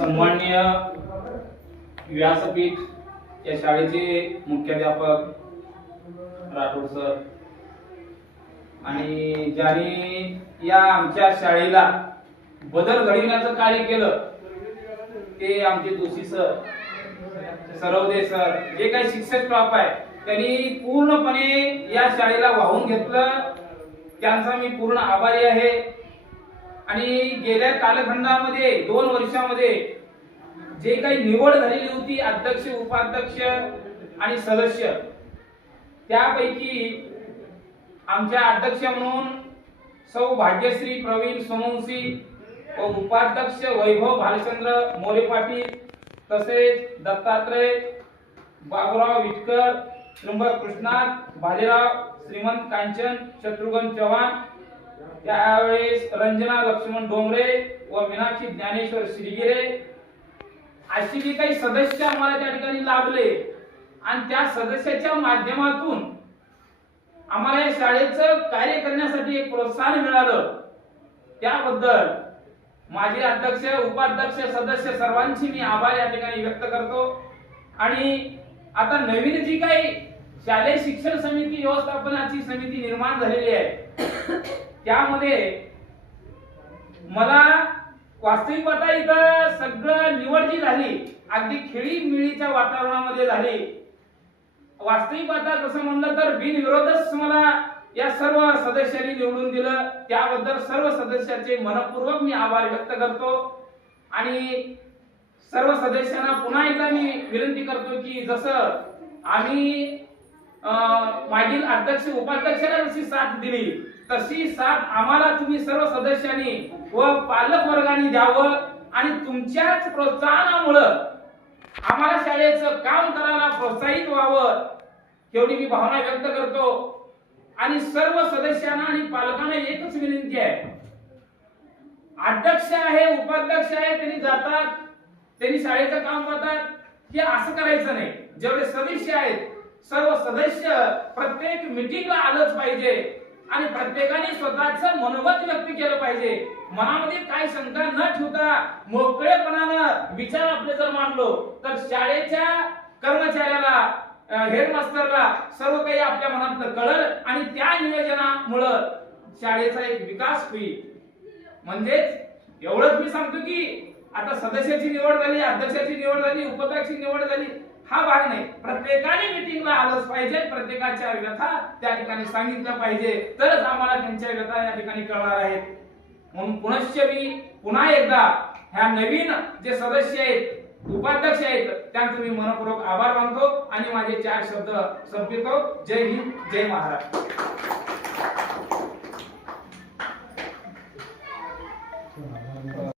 सन्माननीय व्यासपीठ या शाळेचे मुख्याध्यापक राठोड सर आणि ज्यांनी या आमच्या शाळेला बदल घडविण्याचं कार्य केलं ते आमचे दोषी सर, सरवदे सर, जे काही शिक्षक स्टाफ आहे त्यांनी पूर्णपणे या शाळेला वाहून घेतलं. त्यांचा मी पूर्ण आभारी आहे. आणि गेल्या कालखंडामध्ये 2 वर्षामध्ये जे काही निवड झालेली होती अध्यक्ष, उपाध्यक्ष आणि सदस्य, त्यापैकी आमच्या अध्यक्ष म्हणून सौ भाग्यश्री प्रवीण सोमवंशी व उपाध्यक्ष वैभव भालचंद्र मोरे पाटील, तसेच दत्तात्रय बाबुराव विटकर, त्र्यंबक कृष्णात भालेराव, श्रीमंत कांचन शत्रुघ्न चव्हाण, त्यावेळेस रंजना लक्ष्मण डोंगरे व मीनाक्षी ज्ञानेश्वर श्रीगिरे अशी जी काही सदस्य आम्हाला त्या ठिकाणी लाभले आणि त्या सदस्याच्या माध्यमातून आम्हाला या शाळेचं कार्य करण्यासाठी एक प्रोत्साहन मिळालं. त्याबद्दल माझे अध्यक्ष, उपाध्यक्ष, सदस्य सर्वांची मी आभार या ठिकाणी व्यक्त करतो. आणि आता नवीन जी काही शालेय शिक्षण समिती व्यवस्थापनाची समिती निर्माण झालेली आहे त्यामध्ये मला वास्तविक पाहता इथं सगळं निवड जी झाली अगदी खेळीमिळीच्या वातावरणामध्ये झाली. वास्तविक पाहता तसं म्हणलं तर बिनविरोधच मला या सर्व सदस्यांनी निवडून दिलं. त्याबद्दल सर्व सदस्यांचे मनपूर्वक मी आभार व्यक्त करतो. आणि सर्व सदस्यांना पुन्हा एकदा मी विनंती करतो की जसं आम्ही मागील अध्यक्ष उपाध्यक्षाला जशी साथ दिली तशी साथ आम्हाला तुम्ही सर्व सदस्यांनी व पालक वर्गाने द्यावं. आणि तुमच्याच प्रोत्साहनामुळे आम्हाला शाळेचं काम करायला प्रोत्साहित व्हावं एवढी मी भावना व्यक्त करतो. आणि सर्व सदस्यांना आणि पालकांना एकच विनंती आहे, अध्यक्ष आहे, उपाध्यक्ष आहे, त्यांनी जातात, त्यांनी शाळेचं काम करतात, हे असं करायचं नाही. जेवढे सदस्य आहेत सर्व सदस्य प्रत्येक मीटिंगला आलंच पाहिजे आणि प्रत्येकाने स्वतःचं मनोगत व्यक्त केलं पाहिजे. मनामध्ये काय शंका न ठेवता मोकळेपणानं विचार आपले जर मांडलो तर शाळेच्या कर्मचाऱ्याला, हेडमास्टरला सर्व काही आपल्या मनातलं कळलं आणि त्या नियोजनामुळं शाळेचा एक विकास होईल. म्हणजेच एवढंच मी सांगतो की आता सदस्याची निवड झाली, अध्यक्षाची निवड झाली, उपाध्यक्षाची निवड झाली, हा भाग नाही. प्रत्येकाने मीटिंगला आलंच पाहिजे, प्रत्येकाच्या व्यथा त्या ठिकाणी सांगितलं पाहिजे, तरच आम्हाला त्यांच्या व्यथा या ठिकाणी कळणार आहेत. म्हणून पुन्हा एकदा ह्या नवीन जे सदस्य आहेत, उपाध्यक्ष आहेत, त्यांचं मी मनपूर्वक आभार मानतो आणि माझे 4 शब्द संपवितो. जय हिंद, जय महाराष्ट्र.